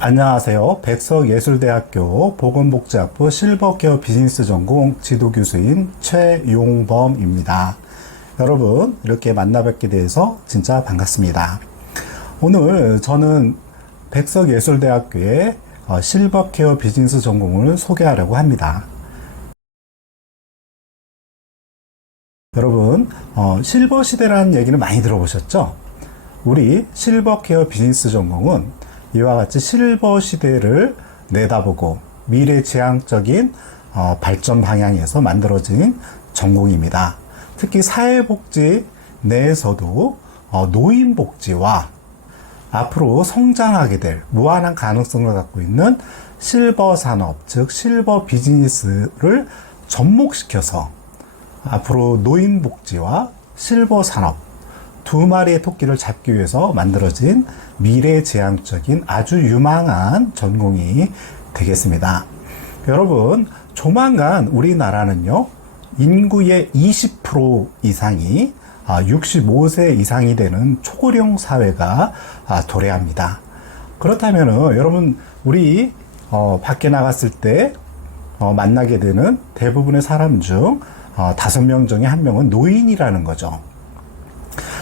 안녕하세요. 백석예술대학교 보건복지학부 실버케어 비즈니스 전공 지도교수인 최용범입니다. 여러분, 이렇게 만나 뵙게 돼서 진짜 반갑습니다. 오늘 저는 백석예술대학교의 실버케어 비즈니스 전공을 소개하려고 합니다. 여러분, 실버 시대라는 얘기는 많이 들어보셨죠? 우리 실버케어 비즈니스 전공은 이와 같이 실버 시대를 내다보고 미래지향적인 발전 방향에서 만들어진 전공입니다. 특히 사회복지 내에서도 노인복지와 앞으로 성장하게 될 무한한 가능성을 갖고 있는 실버 산업, 즉 실버 비즈니스를 접목시켜서 앞으로 노인복지와 실버 산업 두 마리의 토끼를 잡기 위해서 만들어진 미래지향적인 아주 유망한 전공이 되겠습니다. 여러분, 조만간 우리나라는요, 인구의 20% 이상이 65세 이상이 되는 초고령 사회가 도래합니다. 그렇다면 여러분, 우리 밖에 나갔을 때 만나게 되는 대부분의 사람 중 5명 중에 1명은 노인이라는 거죠.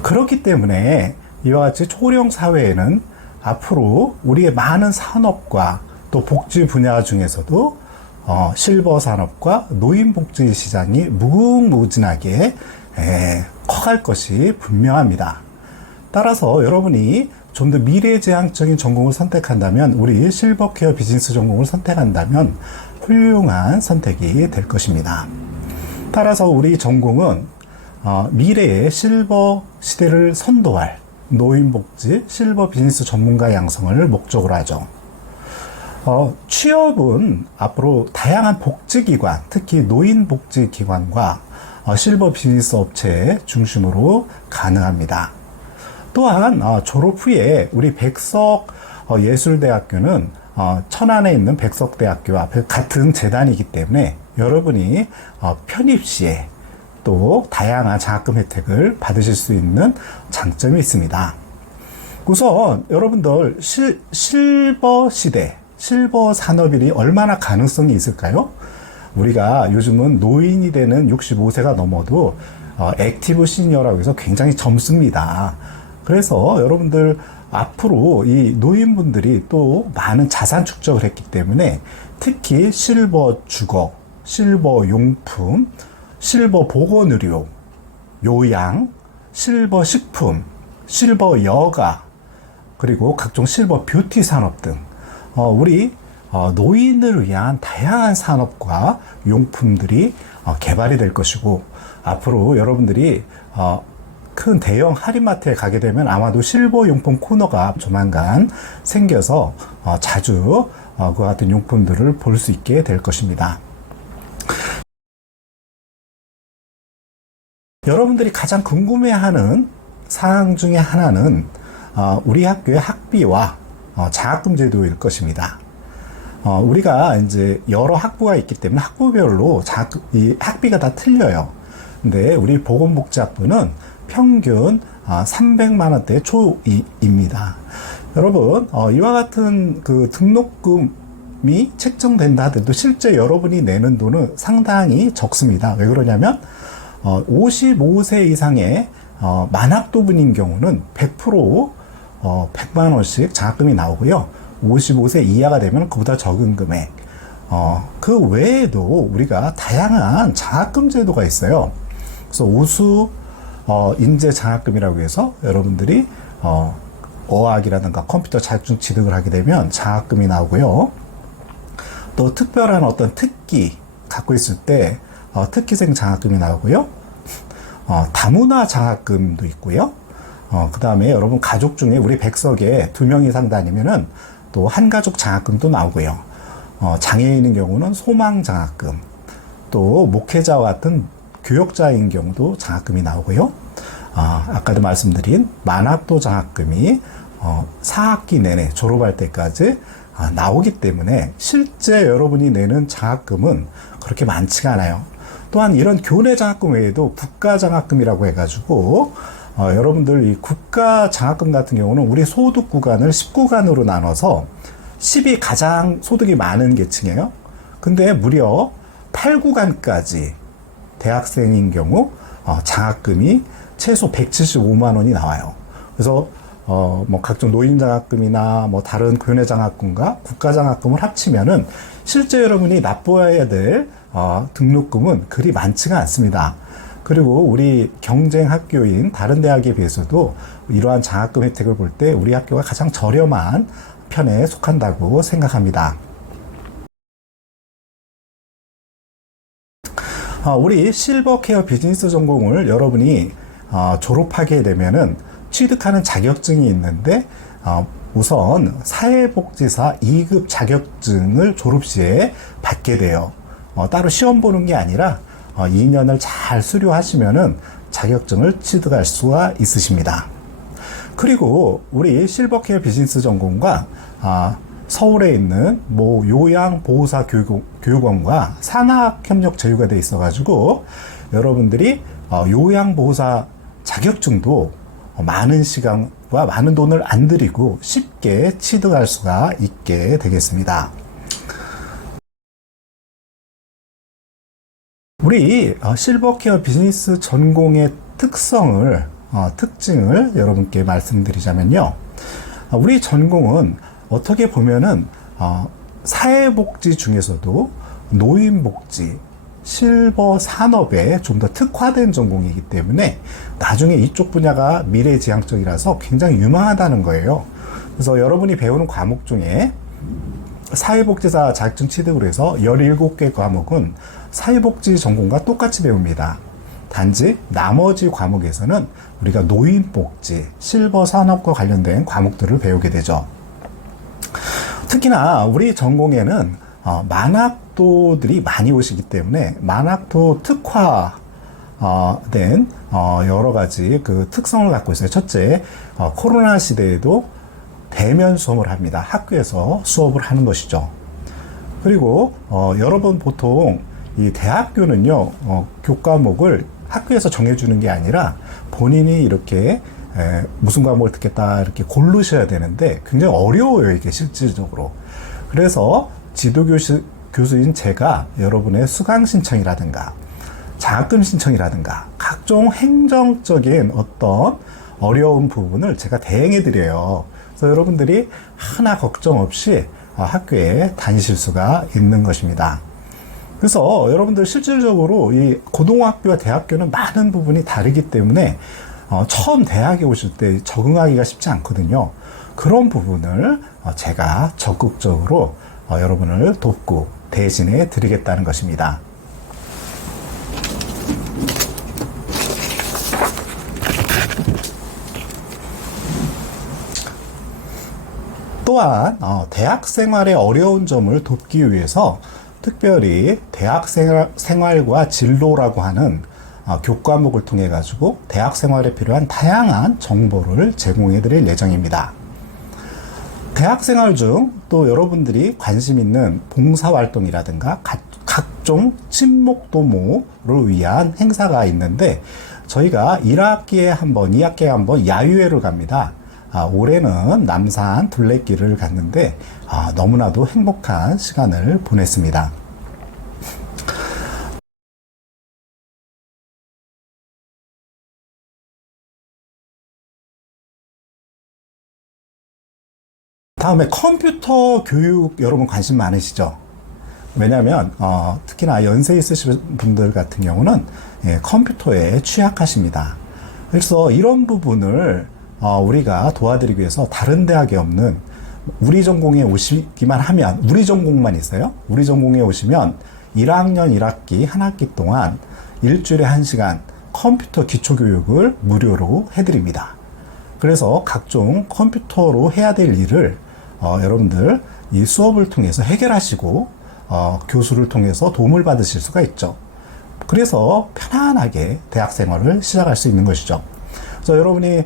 그렇기 때문에 이와 같이 초고령 사회에는 앞으로 우리의 많은 산업과 또 복지 분야 중에서도 실버 산업과 노인 복지 시장이 무궁무진하게 커갈 것이 분명합니다. 따라서 여러분이 좀 더 미래지향적인 전공을 선택한다면, 우리 실버케어 비즈니스 전공을 선택한다면 훌륭한 선택이 될 것입니다. 따라서 우리 전공은 미래의 실버 시대를 선도할 노인복지 실버 비즈니스 전문가 양성을 목적으로 하죠. 취업은 앞으로 다양한 복지기관, 특히 노인복지기관과 실버 비즈니스 업체 중심으로 가능합니다. 또한 졸업 후에 우리 백석예술대학교는 천안에 있는 백석대학교와 같은 재단이기 때문에 여러분이 편입 시에 또 다양한 장학금 혜택을 받으실 수 있는 장점이 있습니다. 우선 여러분들 실버 시대, 실버 산업이 얼마나 가능성이 있을까요? 우리가 요즘은 노인이 되는 65세가 넘어도 액티브 시니어라고 해서 굉장히 젊습니다. 그래서 여러분들 앞으로 이 노인분들이 또 많은 자산 축적을 했기 때문에 특히 실버 주거, 실버 용품, 실버 보건의료, 요양, 실버 식품, 실버 여가, 그리고 각종 실버 뷰티 산업 등 우리 노인을 위한 다양한 산업과 용품들이 개발이 될 것이고, 앞으로 여러분들이 큰 대형 할인마트에 가게 되면 아마도 실버 용품 코너가 조만간 생겨서 자주 그와 같은 용품들을 볼 수 있게 될 것입니다. 여러분들이 가장 궁금해하는 사항 중에 하나는 우리 학교의 학비와 장학금 제도일 것입니다. 우리가 이제 여러 학부가 있기 때문에 학부별로 이 학비가 다 틀려요. 근데 우리 보건복지학부는 평균 300만 원대 초입니다. 여러분, 이와 같은 그 등록금이 책정된다 하더라도 실제 여러분이 내는 돈은 상당히 적습니다. 왜 그러냐면 55세 이상의 만학도분인 경우는 100% 100만 원씩 장학금이 나오고요. 55세 이하가 되면 그보다 적은 금액. 그 외에도 우리가 다양한 장학금 제도가 있어요. 그래서 우수 인재 장학금이라고 해서 여러분들이 어학이라든가 컴퓨터 자격증 취득을 하게 되면 장학금이 나오고요. 또 특별한 어떤 특기 갖고 있을 때 특기생 장학금이 나오고요. 다문화 장학금도 있고요. 그 다음에 여러분 가족 중에 우리 백석에 2명 이상 다니면은 또 한가족 장학금도 나오고요. 장애인인 경우는 소망 장학금, 또 목회자와 같은 교역자인 경우도 장학금이 나오고요. 아까도 말씀드린 만학도 장학금이 4학기 내내 졸업할 때까지 나오기 때문에 실제 여러분이 내는 장학금은 그렇게 많지가 않아요. 또한 이런 교내 장학금 외에도 국가 장학금이라고 해가지고 여러분들 이 국가 장학금 같은 경우는 우리 소득 구간을 10구간으로 나눠서 10이 가장 소득이 많은 계층이에요. 근데 무려 8구간까지 대학생인 경우 장학금이 최소 175만 원이 나와요. 그래서 뭐 각종 노인 장학금이나 뭐 다른 교내 장학금과 국가 장학금을 합치면은 실제 여러분이 납부해야 될 등록금은 그리 많지가 않습니다. 그리고 우리 경쟁 학교인 다른 대학에 비해서도 이러한 장학금 혜택을 볼 때 우리 학교가 가장 저렴한 편에 속한다고 생각합니다. 우리 실버 케어 비즈니스 전공을 여러분이 졸업하게 되면은 취득하는 자격증이 있는데 우선 사회복지사 2급 자격증을 졸업시에 받게 돼요. 따로 시험 보는 게 아니라 2년을 잘 수료하시면은 자격증을 취득할 수가 있으십니다. 그리고 우리 실버케어 비즈니스 전공과 서울에 있는 뭐 요양보호사 교육원과 산학협력 제휴가 돼 있어가지고 여러분들이 요양보호사 자격증도 많은 시간과 많은 돈을 안 들이고 쉽게 취득할 수가 있게 되겠습니다. 우리 실버케어 비즈니스 전공의 특징을 여러분께 말씀드리자면요. 우리 전공은 어떻게 보면은 사회복지 중에서도 노인복지, 실버 산업에 좀 더 특화된 전공이기 때문에 나중에 이쪽 분야가 미래지향적이라서 굉장히 유망하다는 거예요. 그래서 여러분이 배우는 과목 중에 사회복지사 자격증 취득으로 해서 17개 과목은 사회복지 전공과 똑같이 배웁니다. 단지 나머지 과목에서는 우리가 노인복지, 실버 산업과 관련된 과목들을 배우게 되죠. 특히나 우리 전공에는 만학도들이 많이 오시기 때문에 만학도 특화된 여러 가지 그 특성을 갖고 있어요. 첫째, 코로나 시대에도 대면 수업을 합니다. 학교에서 수업을 하는 것이죠. 그리고 여러분 보통 이 대학교는요, 교과목을 학교에서 정해주는 게 아니라 본인이 이렇게 무슨 과목을 듣겠다 이렇게 고르셔야 되는데 굉장히 어려워요, 이게 실질적으로. 그래서 지도교수인 제가 여러분의 수강 신청이라든가 장학금 신청이라든가 각종 행정적인 어떤 어려운 부분을 제가 대행해 드려요. 그래서 여러분들이 하나 걱정 없이 학교에 다니실 수가 있는 것입니다. 그래서 여러분들 실질적으로 이 고등학교와 대학교는 많은 부분이 다르기 때문에 처음 대학에 오실 때 적응하기가 쉽지 않거든요. 그런 부분을 제가 적극적으로 여러분을 돕고 대신해 드리겠다는 것입니다. 또한 대학 생활의 어려운 점을 돕기 위해서 특별히 대학 생활과 진로라고 하는 교과목을 통해 가지고 대학 생활에 필요한 다양한 정보를 제공해 드릴 예정입니다. 대학 생활 중 또 여러분들이 관심 있는 봉사활동이라든가 각종 친목도모를 위한 행사가 있는데 저희가 1학기에 한 번, 2학기에 한 번 야유회를 갑니다. 올해는 남산 둘레길을 갔는데 너무나도 행복한 시간을 보냈습니다. 다음에 컴퓨터 교육 여러분 관심 많으시죠? 왜냐하면 특히나 연세 있으신 분들 같은 경우는 컴퓨터에 취약하십니다. 그래서 이런 부분을 우리가 도와드리기 위해서 다른 대학에 없는 우리 전공에 오시기만 하면 우리 전공만 있어요. 우리 전공에 오시면 1학년 1학기 한 학기 동안 일주일에 1시간 컴퓨터 기초교육을 무료로 해드립니다. 그래서 각종 컴퓨터로 해야 될 일을 여러분들 이 수업을 통해서 해결하시고 교수를 통해서 도움을 받으실 수가 있죠. 그래서 편안하게 대학 생활을 시작할 수 있는 것이죠. 그래서 여러분이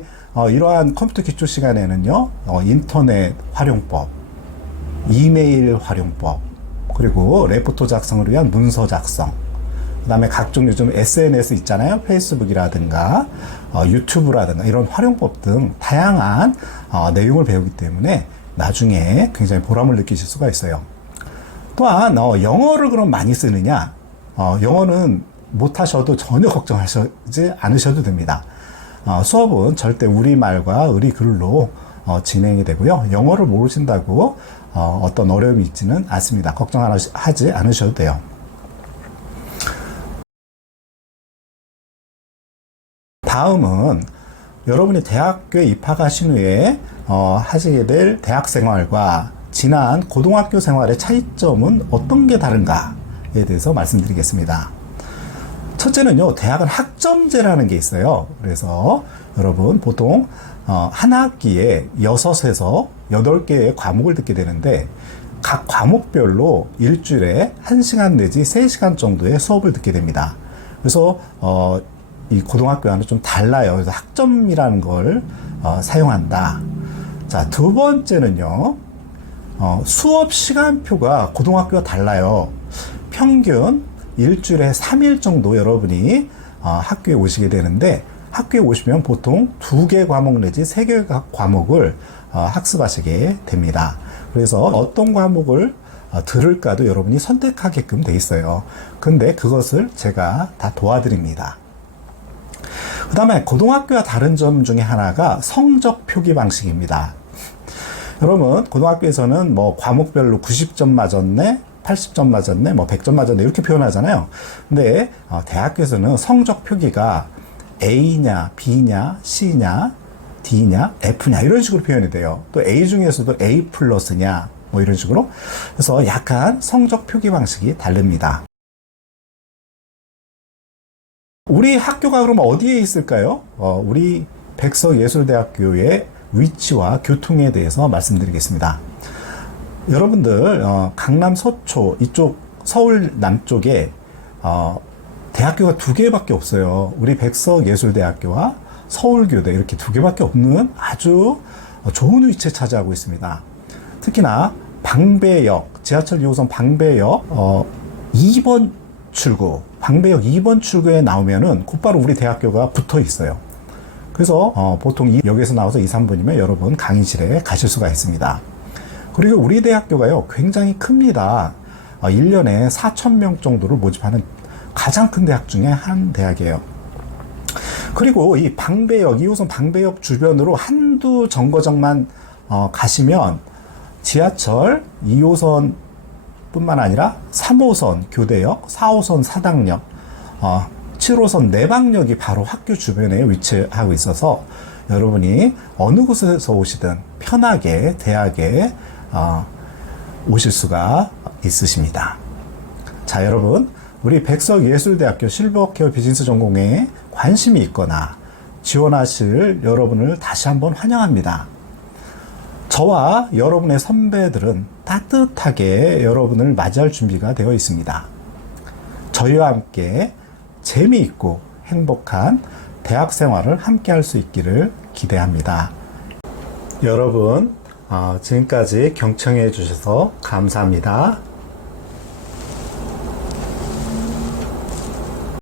이러한 컴퓨터 기초 시간에는요, 인터넷 활용법, 이메일 활용법, 그리고 레포트 작성을 위한 문서 작성, 그 다음에 각종 요즘 SNS 있잖아요. 페이스북이라든가 유튜브라든가 이런 활용법 등 다양한 내용을 배우기 때문에 나중에 굉장히 보람을 느끼실 수가 있어요. 또한 영어를 그럼 많이 쓰느냐? 영어는 못하셔도 전혀 걱정하지 않으셔도 됩니다. 수업은 절대 우리말과 의리글로 진행이 되고요. 영어를 모르신다고 어떤 어려움이 있지는 않습니다. 걱정하지 않으셔도 돼요. 다음은 여러분이 대학교에 입학하신 후에 하시게 될 대학 생활과 지난 고등학교 생활의 차이점은 어떤 게 다른가에 대해서 말씀드리겠습니다. 첫째는요, 대학은 학점제라는 게 있어요. 그래서 여러분 보통 한 학기에 6에서 8개의 과목을 듣게 되는데 각 과목별로 일주일에 1시간 내지 3시간 정도의 수업을 듣게 됩니다. 그래서 이 고등학교와는 좀 달라요. 그래서 학점이라는 걸 사용한다. 자, 두 번째는요, 수업 시간표가 고등학교와 달라요. 평균 일주일에 3일 정도 여러분이 학교에 오시게 되는데, 학교에 오시면 보통 2개 과목 내지 3개 과목을 학습하시게 됩니다. 그래서 어떤 과목을 들을까도 여러분이 선택하게끔 돼 있어요. 근데 그것을 제가 다 도와드립니다. 그 다음에 고등학교와 다른 점 중에 하나가 성적 표기 방식입니다. 여러분, 고등학교에서는 뭐 과목별로 90점 맞았네, 80점 맞았네, 뭐 100점 맞았네 이렇게 표현하잖아요. 근데 대학교에서는 성적 표기가 A냐, B냐, C냐, D냐, F냐 이런 식으로 표현이 돼요. 또 A 중에서도 A 플러스냐 뭐 이런 식으로. 그래서 약간 성적 표기 방식이 다릅니다. 우리 학교가 그럼 어디에 있을까요? 우리 백석예술대학교의 위치와 교통에 대해서 말씀드리겠습니다. 여러분들 강남 서초 이쪽 서울 남쪽에 대학교가 2개밖에 없어요. 우리 백석예술대학교와 서울교대 이렇게 2개밖에 없는 아주 좋은 위치에 차지하고 있습니다. 특히나 방배역, 지하철 2호선 방배역 2번 출구, 방배역 2번 출구에 나오면은 곧바로 우리 대학교가 붙어 있어요. 그래서 보통 이 역에서 나와서 2, 3분이면 여러분 강의실에 가실 수가 있습니다. 그리고 우리 대학교가요 굉장히 큽니다. 1년에 4,000명 정도를 모집하는 가장 큰 대학 중에 한 대학이에요. 그리고 이 방배역, 2호선 방배역 주변으로 한두 정거장만 가시면 지하철 2호선 뿐만 아니라 3호선 교대역, 4호선 사당역, 7호선 내방역이 바로 학교 주변에 위치하고 있어서 여러분이 어느 곳에서 오시든 편하게 대학에 오실 수가 있으십니다. 자, 여러분, 우리 백석예술대학교 실버케어 비즈니스 전공에 관심이 있거나 지원하실 여러분을 다시 한번 환영합니다. 저와 여러분의 선배들은 따뜻하게 여러분을 맞이할 준비가 되어 있습니다. 저희와 함께 재미있고 행복한 대학 생활을 함께 할 수 있기를 기대합니다. 여러분, 지금까지 경청해 주셔서 감사합니다.